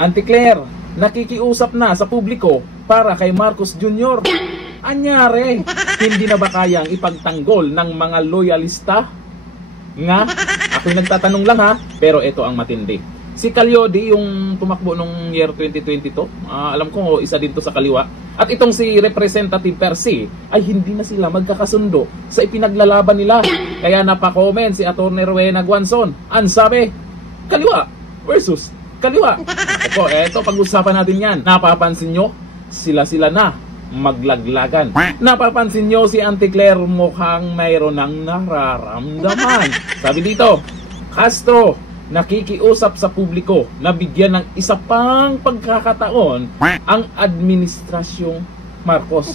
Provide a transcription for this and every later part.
Auntie Claire, nakikiusap na sa publiko para kay Marcos Jr. Anyari, hindi na ba kayang ipagtanggol ng mga loyalista? Nga, ako'y nagtatanong lang ha, pero ito ang matindi. Si Calyodi, yung tumakbo nung year 2022, alam ko isa din to sa kaliwa. At itong si Representative Percy, ay hindi na sila magkakasundo sa ipinaglalaban nila. Kaya napakomment si Atty. Rowena Guanzon. Ang sabi, kaliwa versus kaliwa. Ako, eto, pag-usapan natin yan. Napapansin nyo, sila-sila na maglaglagan. Napapansin nyo si Auntie Claire mukhang mayroon ng nararamdaman. Sabi dito, Castro, nakikiusap sa publiko na bigyan ng isa pang pagkakataon ang administrasyong Marcos.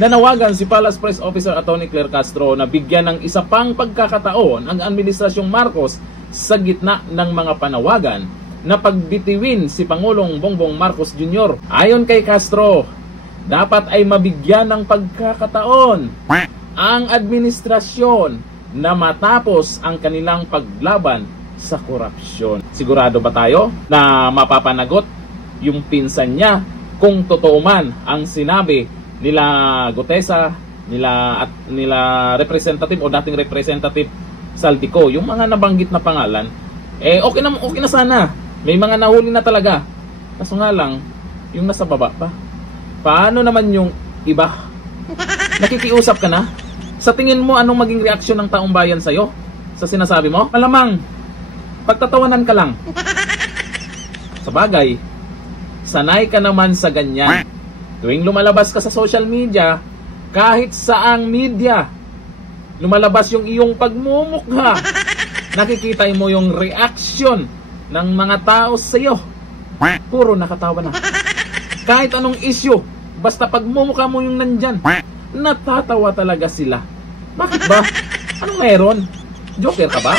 Nanawagan si Palace Press Officer Atty. Claire Castro na bigyan ng isa pang pagkakataon ang administrasyong Marcos sa gitna ng mga panawagan na pagbitiwin si Pangulong Bongbong Marcos Jr. Ayon kay Castro, dapat ay mabigyan ng pagkakataon ang administrasyon na matapos ang kanilang paglaban sa korupsyon. Sigurado ba tayo na mapapanagot yung pinsan niya kung totoo man ang sinabi nila Gutesa, nila representative o dating representative Saldico, yung mga nabanggit na pangalan, okay na sana. May mga nahuli na talaga. Kaso nga lang, yung nasa baba pa. Paano naman yung iba? Nakikiusap ka na? Sa tingin mo, anong maging reaksyon ng taong bayan sa'yo? Sa sinasabi mo? Malamang, pagtatawanan ka lang. Sa bagay, sanay ka naman sa ganyan. Tuwing lumalabas ka sa social media, kahit saang media, lumalabas yung iyong pagmumukha. Nakikita mo yung reaksyon ng mga tao sa iyo. Puro nakatawa na. Kahit anong issue, basta pagmumukha mo yung nandyan, natatawa talaga sila. Bakit ba? Anong meron? Joker ka ba?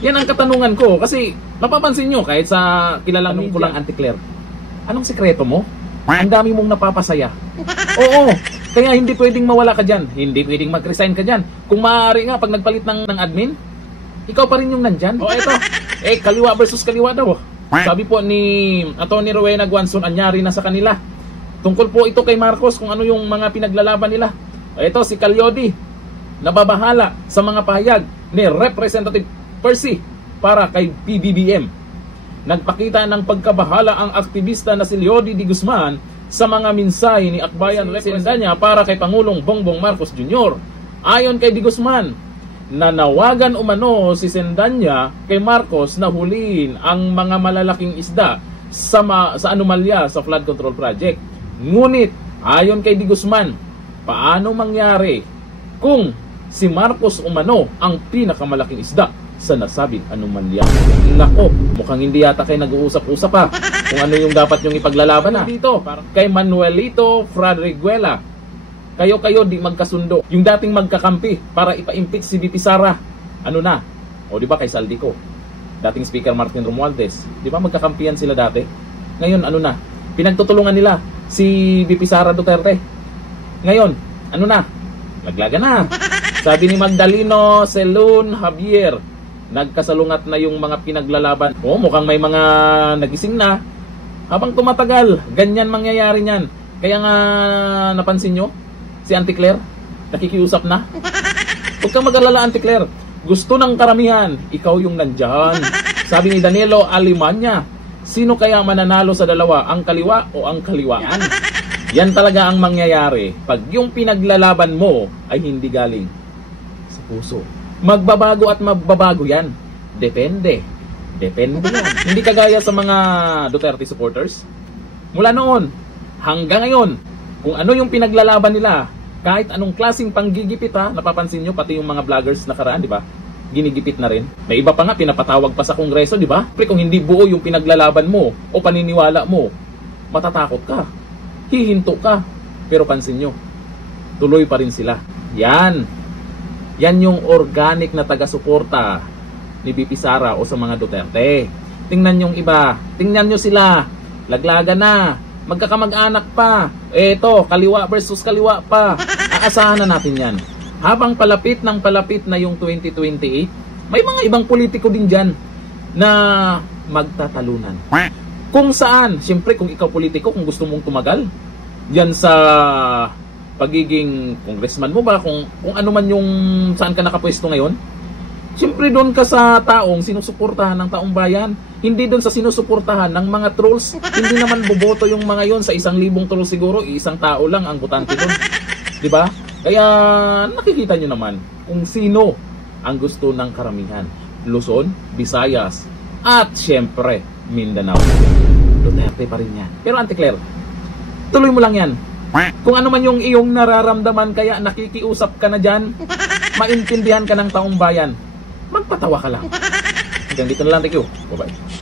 Yan ang katanungan ko. Kasi napapansin nyo, kahit sa kilalang ko lang Auntie Claire, anong sekreto mo? Ang dami mong napapasaya. Oo, kaya hindi pwedeng mawala ka dyan. Hindi pwedeng mag-resign ka dyan. Kung maaari nga, pag nagpalit ng admin, ikaw pa rin yung nandyan. O eto, kaliwa versus kaliwa daw. Sabi po ni Atty. Rowena Guanzon, anyari na sa kanila. Tungkol po ito kay Marcos kung ano yung mga pinaglalaban nila. Ito si Calyodi, nababahala sa mga pahayag ni Representative Percy para kay PBBM. Nagpakita ng pagkabahala ang aktivista na si Leody D. Guzman sa mga mensahe ni Akbayan Representanya para kay Pangulong Bongbong Marcos Jr. Ayon kay D. Guzman, nanawagan umano si Sendanya kay Marcos na huliin ang mga malalaking isda sa anomalya sa flood control project. Ngunit, ayon kay D. Guzman, paano mangyari kung si Marcos umano ang pinakamalaking isda sa nasabing anomalya? Nako, mukhang hindi yata kayo nag-uusap-usap pa kung ano yung dapat yung ipaglalaban na. Dito, kay Manuelito Fradriguela, kayo di magkasundo. Yung dating magkakampi para ipa-impeach si VP Sara, ano na? O di ba kay Saldico, dating Speaker Martin Romualdez, di ba magkakampihan sila dati? Ngayon ano na? Pinagtutulungan nila si VP Sara Duterte. Ngayon, ano na? Naglaga na. Sabi ni Magdaleno Selun Javier, nagkasalungat na yung mga pinaglalaban. O mukhang may mga nagising na. Habang tumatagal, ganyan mangyayari niyan. Kaya nga napansin nyo, si Auntie Claire, nakikiusap na. Huwag kang mag-alala, Auntie Claire. Gusto ng karamihan, ikaw yung nandyan. Sabi ni Danilo Alimanya, sino kaya mananalo sa dalawa, ang kaliwa o ang kaliwaan? Yan talaga ang mangyayari pag yung pinaglalaban mo ay hindi galing sa puso. Magbabago at magbabago yan. Depende yan. Hindi kagaya sa mga Duterte supporters. Mula noon hanggang ngayon, kung ano yung pinaglalaban nila, kahit anong klaseng panggigipit napapansin nyo, pati yung mga vloggers nakaraan, di ba? Ginigipit na rin. May iba pa nga, pinapatawag pa sa Kongreso, di ba? Pero kung hindi buo yung pinaglalaban mo o paniniwala mo, matatakot ka. Hihinto ka. Pero pansin nyo, tuloy pa rin sila. Yan yung organic na taga-suporta ni VP Sara o sa mga Duterte. Tingnan yung iba. Tingnan nyo sila. Laglaga na. Magkakamag-anak pa. Eto, kaliwa versus kaliwa pa. Aasahan na natin yan. Habang palapit na yung 2028, may mga ibang politiko din dyan na magtatalunan. Kung saan, siyempre kung ikaw politiko, kung gusto mong tumagal, yan sa pagiging congressman mo ba, kung ano man yung saan ka nakapwesto ngayon, siyempre doon ka sa taong sinusuportahan ng taong bayan, hindi doon sa sinusuportahan ng mga trolls. Hindi naman boboto yung mga yon sa 1,000 trolls siguro, isang tao lang ang botante doon. Di ba? Kaya nakikita nyo naman kung sino ang gusto ng karamihan. Luzon, Visayas, at siyempre Mindanao. Duterte pa rin yan. Pero Auntie Claire, tuloy mo lang yan. Kung ano man yung iyong nararamdaman, kaya nakikiusap ka na dyan, maintindihan ka ng taong bayan, magpatawa ka lang. Hanggang dito na lang. Thank you. Bye-bye.